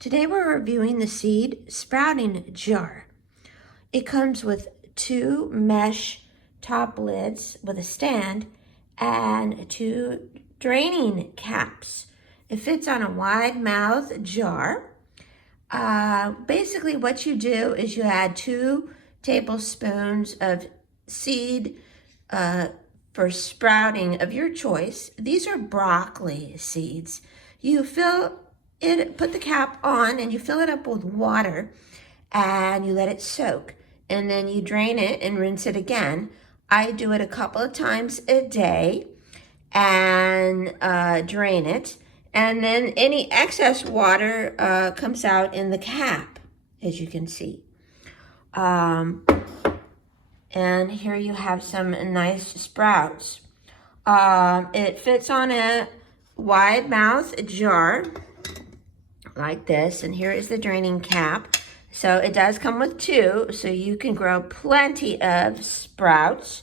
Today we're reviewing the seed sprouting jar. It comes with two mesh top lids with a stand and two draining caps. It fits on a wide mouth jar. Basically what you do is you add 2 tablespoons of seed for sprouting of your choice. These are broccoli seeds. You put the cap on and you fill it up with water and you let it soak, and then you drain it and rinse it again. I do it a couple of times a day and drain it, and then any excess water comes out in the cap, as you can see. And here you have some nice sprouts. It fits on a wide mouth jar like this, and here is the draining cap. So it does come with 2, so you can grow plenty of sprouts.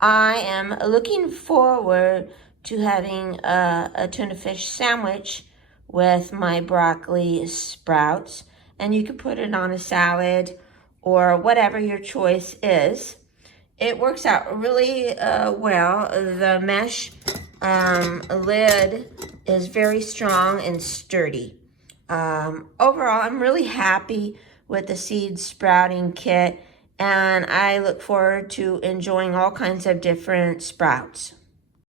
I am looking forward to having a tuna fish sandwich with my broccoli sprouts, and you can put it on a salad or whatever your choice is. It works out really well. The mesh lid is very strong and sturdy. Overall, I'm really happy with the seed sprouting kit, and I look forward to enjoying all kinds of different sprouts.